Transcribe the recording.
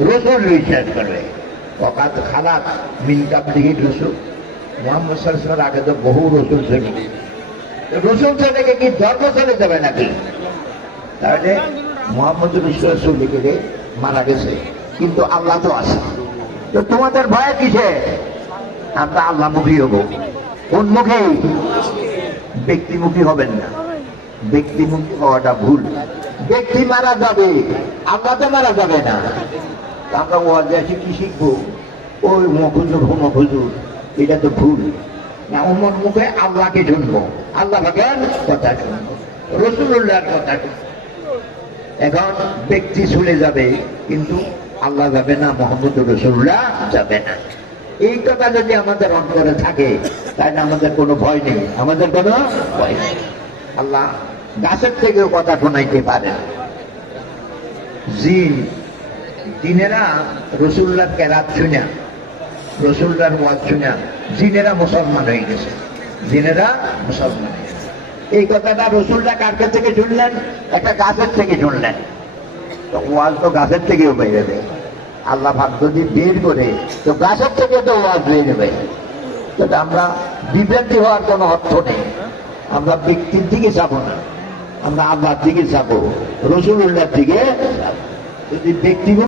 রসুল বিশ্বাস করবে অকাত খালাত মিন কাবলিহি রসুল মোহাম্মদ আগে তো বহু রসুল ছিল। রসুল ছেলেকে কি ধর্ম চলে যাবে নাকি? তাহলে মোহাম্মদ রসুল লিখে দিয়ে মারা গেছে। কিন্তু আল্লাহ তো আছে। তো তোমাদের ভয় কিসে? আমরা আল্লাহ মুখী হব। কোন মুখে? ব্যক্তিমুখী হবেন না। ব্যক্তিমুখী হওয়াটা ভুল। ব্যক্তি মারা যাবে আল্লাহ তো মারা যাবে না। আমরা ওয়াজে কি শিখব? ওই হোম হুজুর এটা তো ভুল। না অমর মুখে আল্লাহকে শুনব আল্লাহ ভগবান কথা রসুল্লাহর কথা এখন ব্যক্তি চলে যাবে, কিন্তু আল্লাহ যাবে না মোহাম্মদ রসুল্লাহ যাবে না। এই কথা যদি আমাদের অন্তরে থাকে, তাহলে আমাদের কোনো ভয় নেই। আমাদের কোনো ভয় নেই। আল্লাহ গাছের থেকেও কথা শোনাইতে পারে জিন জিনেরা রসুল্লাহ কেরাত শুনা রসুল্লার ওয়াজ শুনা জিনেরা মুসলমান হয়ে গেছে। জিনেরা মুসলমান এই কথাটা রসুল্লাহ কার থেকে শুনলেন? একটা গাছের থেকে শুনলেন। তো ওয়াজ তো গাছের থেকেও বেড়ে দেয় আল্লাহ ভাব যদি বের করে, তো গাছের থেকে তো ওয়াজ বেরোবে তো আমরা বিভ্রান্তি হওয়ার কোনো অর্থ নেই। আমরা ব্যক্তির দিকে যাব না। আমরা আল্লাহর দিকে যাব রসুল্লাহর দিকে যদি ব্যক্তি